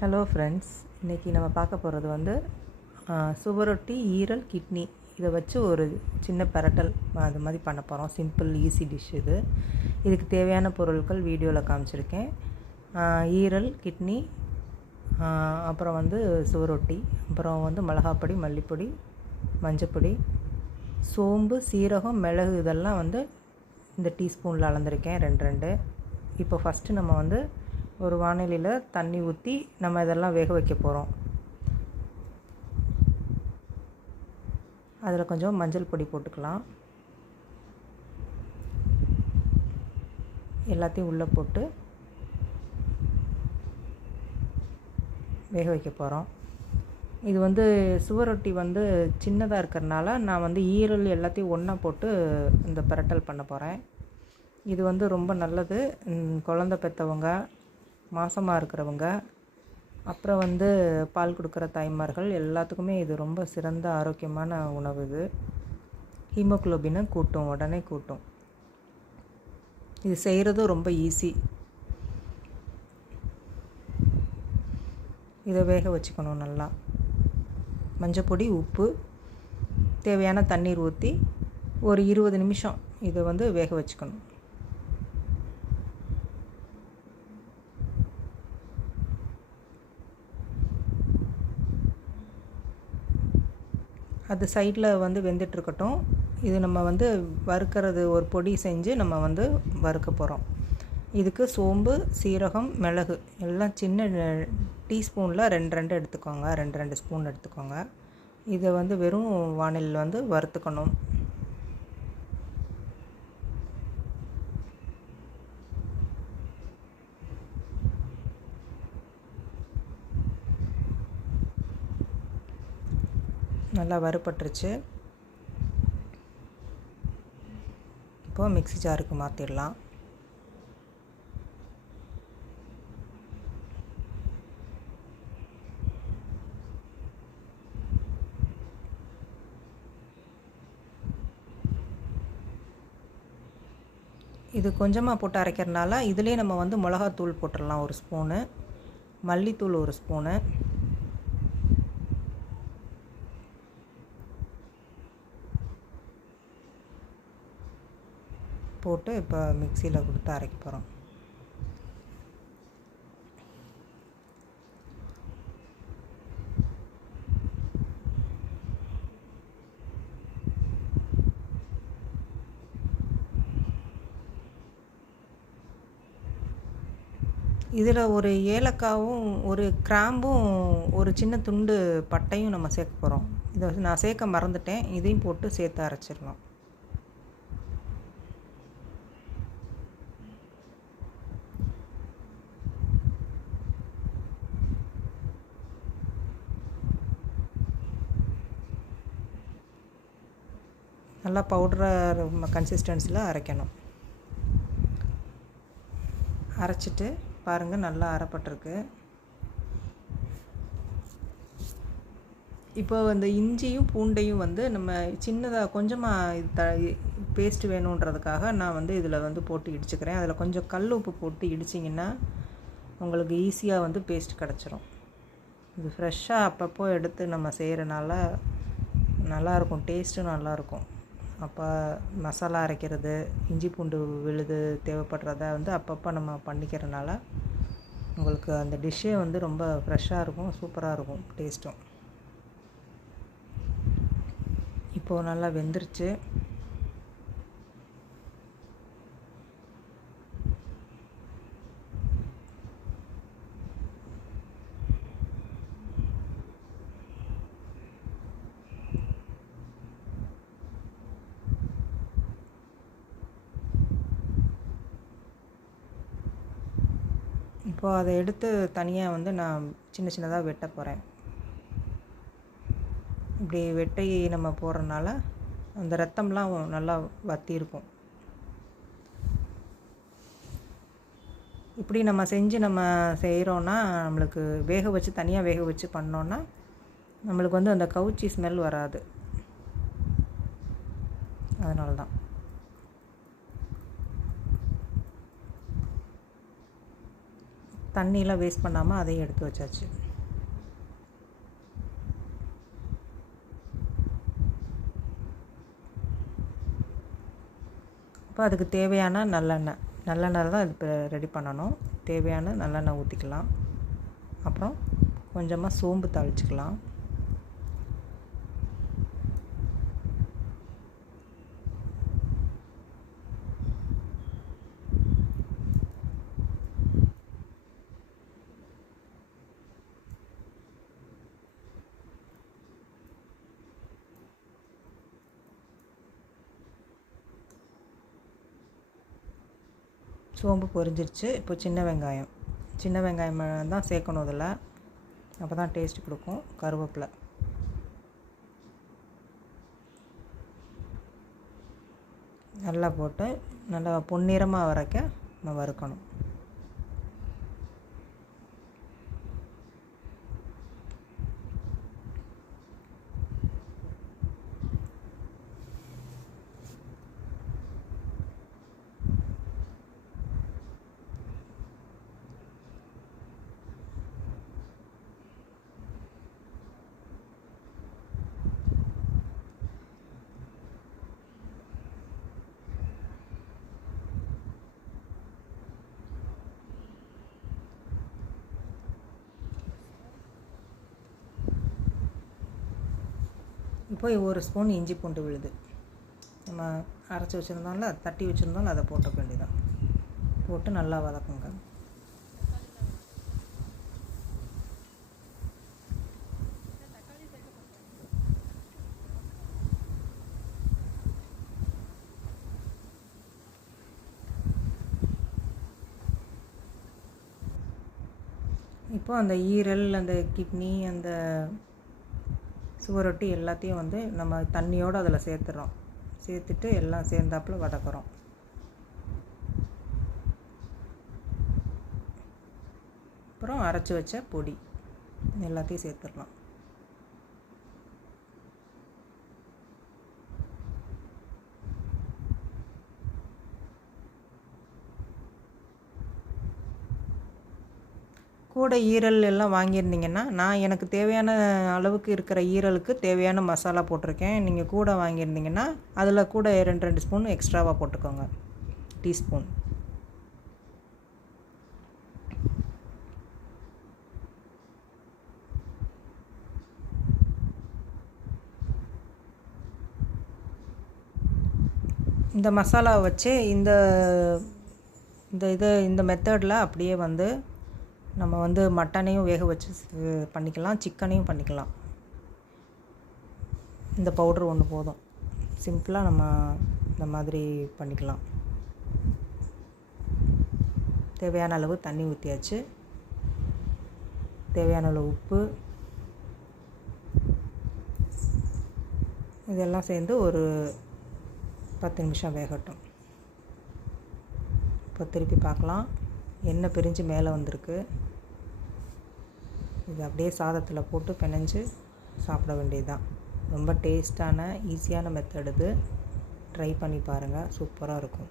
Hello friends, இன்றைக்கி நம்ம பார்க்க போகிறது வந்து சுவரொட்டி, ஈரல், கிட்னி இதை வச்சு ஒரு சின்ன பிரட்டல் அது மாதிரி பண்ண போகிறோம். சிம்பிள் ஈஸி டிஷ் இது. இதுக்கு தேவையான பொருட்கள் வீடியோவில் காமிச்சிருக்கேன். ஈரல், கிட்னி, அப்புறம் வந்து சுவரொட்டி, அப்புறம் வந்து மிளகாப்பொடி, மல்லிப்பொடி, மஞ்சப்பொடி, சோம்பு, சீரகம், மிளகு இதெல்லாம் வந்து இந்த டீஸ்பூனில் அளந்திருக்கேன் 2. இப்போ ஃபஸ்ட்டு நம்ம வந்து ஒரு வானிலையில் தண்ணி ஊற்றி நம்ம இதெல்லாம் வேக வைக்க போகிறோம். அதில் கொஞ்சம் மஞ்சள் பொடி போட்டுக்கலாம். எல்லாத்தையும் உள்ளே போட்டு வேக வைக்க போகிறோம். இது வந்து சுவரொட்டி வந்து சின்னதாக இருக்கிறனால நான் வந்து ஈரல் எல்லாத்தையும் ஒன்றா போட்டு இந்த பிரட்டல் பண்ண போகிறேன். இது வந்து ரொம்ப நல்லது. குழந்த பெற்றவங்க, மாசமாக இருக்கிறவங்க, அப்புறம் வந்து பால் கொடுக்குற தாய்மார்கள் எல்லாத்துக்குமே இது ரொம்ப சிறந்த ஆரோக்கியமான உணவு. இது ஹீமோக்ளோபினை கூட்டும், உடனே கூட்டும். இது செய்கிறதும் ரொம்ப ஈஸி. இதை வேக வச்சுக்கணும் நல்லா. மஞ்சப்பொடி, உப்பு, தேவையான தண்ணீர் ஊற்றி ஒரு 20 நிமிஷம் இதை வந்து வேக வச்சுக்கணும். அது சைடில் வந்து வெந்துட்டுருக்கட்டும். இது நம்ம வந்து வறுக்கிறது ஒரு பொடி செஞ்சு நம்ம வந்து வறுக்க போகிறோம். இதுக்கு சோம்பு, சீரகம், மிளகு எல்லாம் சின்ன டீஸ்பூனில் 2 எடுத்துக்கோங்க. 2 ஸ்பூன் எடுத்துக்கோங்க. இதை வந்து வெறும் வானிலையில் வந்து வறுத்துக்கணும். நல்லா வறுபட்டுருச்சு. இப்போது மிக்ஸி ஜாருக்கு மாற்றிடலாம். இது கொஞ்சமாக போட்டு அரைக்கிறனால இதிலே நம்ம வந்து மிளகாத்தூள் போட்டுடலாம் 1 ஸ்பூனு, மல்லித்தூள் 1 ஸ்பூனு, போட்டு இப்போ மிக்சியில் கொடுத்து அரைக்க போகிறோம். இதில் ஒரு ஏலக்காவும், ஒரு கிராம்பும், ஒரு சின்ன துண்டு பட்டையும் நம்ம சேர்க்க போகிறோம். இதை நான் சேர்க்க மறந்துட்டேன். இதையும் போட்டு சேர்த்து அரைச்சிடலாம். நல்லா பவுடர் கன்சிஸ்டன்சியில் அரைக்கணும். அரைச்சிட்டு பாருங்கள், நல்லா அரைப்பட்டிருக்கு. இப்போ அந்த இஞ்சியும் பூண்டையும் வந்து நம்ம சின்னதாக கொஞ்சமாக பேஸ்ட் வேணுன்றதுக்காக நான் வந்து இதில் வந்து போட்டு இடிச்சுக்கிறேன். அதில் கொஞ்சம் கல் உப்பு போட்டு இடிச்சிங்கன்னா உங்களுக்கு ஈஸியாக வந்து பேஸ்ட் கிடச்சிரும். இது ஃப்ரெஷ்ஷாக அப்பப்போ எடுத்து நம்ம செய்கிறனால நல்லாயிருக்கும், டேஸ்ட்டும் நல்லாயிருக்கும். அப்போ மசாலா அரைக்கிறது, இஞ்சி பூண்டு விழுது தேவைப்படுறத வந்து அப்பப்போ நம்ம பண்ணிக்கிறனால உங்களுக்கு அந்த டிஷ்ஷே வந்து ரொம்ப ஃப்ரெஷ்ஷாக இருக்கும், சூப்பராக இருக்கும் டேஸ்ட்டும். இப்போது நல்லா வெந்துருச்சு. இப்போது அதை எடுத்து தனியாக வந்து நான் சின்ன சின்னதாக வெட்ட போகிறேன். இப்படி வெட்டி நம்ம போடுறனால அந்த ரத்தம்லாம் நல்லா வற்றி இருக்கும். இப்படி நம்ம செஞ்சு நம்ம செய்கிறோன்னா நம்மளுக்கு தனியாக வேக வச்சு பண்ணோன்னா நம்மளுக்கு வந்து அந்த கவுச்சி ஸ்மெல் வராது. அதனால தான். தண்ணியெலாம் வேஸ்ட் பண்ணாமல் அதையும் எடுத்து வச்சாச்சு. இப்போ அதுக்கு தேவையான நல்லெண்ணெய் தான் இது இப்போ ரெடி பண்ணணும். தேவையான நல்லெண்ணெய் ஊற்றிக்கலாம். அப்புறம் கொஞ்சமாக சோம்பு தாளிச்சிக்கலாம். சோம்பு பொரிஞ்சிருச்சு. இப்போ சின்ன வெங்காயம் தான் சேர்க்கணும் இதில். அப்போ தான் டேஸ்ட் கொடுக்கும். கருவேப்பிலை, நல்லா போட்டு நல்லா பொன்னிறமாக வரைக்கும் நம்ம வறுக்கணும். இப்போ 1 ஸ்பூன் இஞ்சி பூண்டு விழுது நம்ம அரைச்சி வச்சுருந்தோம்ல, தட்டி வச்சுருந்தோம்ல, அதை போட்ட வேண்டியதான். போட்டு நல்லா வதக்குங்க. இப்போ அந்த ஈரல், அந்த கிட்னி, அந்த சுவரொட்டி எல்லாத்தையும் வந்து நம்ம தண்ணியோடு அதில் சேர்த்துறோம். சேர்த்துட்டு எல்லாம் சேர்ந்தாப்பில் வதக்குறோம். அப்புறம் அரைச்சி வச்ச பொடி எல்லாத்தையும் சேர்த்துடலாம். கூட ஈரல் எல்லாம் வாங்கியிருந்தீங்கன்னா, எனக்கு தேவையான அளவுக்கு இருக்கிற ஈரலுக்கு தேவையான மசாலா போட்டிருக்கேன். நீங்கள் கூட வாங்கியிருந்தீங்கன்னா அதில் கூட 2 ஸ்பூன் எக்ஸ்ட்ராவாக போட்டுக்கோங்க, டீஸ்பூன். இந்த மசாலாவை வச்சு இந்த மெத்தடில் அப்படியே வந்து நம்ம வந்து மட்டனையும் வேக வச்சு பண்ணிக்கலாம், சிக்கனையும் பண்ணிக்கலாம். இந்த பவுட்ரு ஒன்று போதும். சிம்பிளாக நம்ம இந்த மாதிரி பண்ணிக்கலாம். தேவையான அளவு தண்ணி ஊற்றியாச்சு. தேவையான அளவு உப்பு, இதெல்லாம் சேர்ந்து ஒரு 10 நிமிஷம் வேகட்டும். இப்போ திருப்பி பார்க்கலாம். எண்ணெய் பிரிஞ்சு மேலே வந்திருக்கு. இது அப்படியே சாதத்தில் போட்டு பிணைஞ்சு சாப்பிட வேண்டியதுதான். ரொம்ப டேஸ்டான ஈஸியான மெத்தட் இது. ட்ரை பண்ணி பாருங்கள், சூப்பராக இருக்கும்.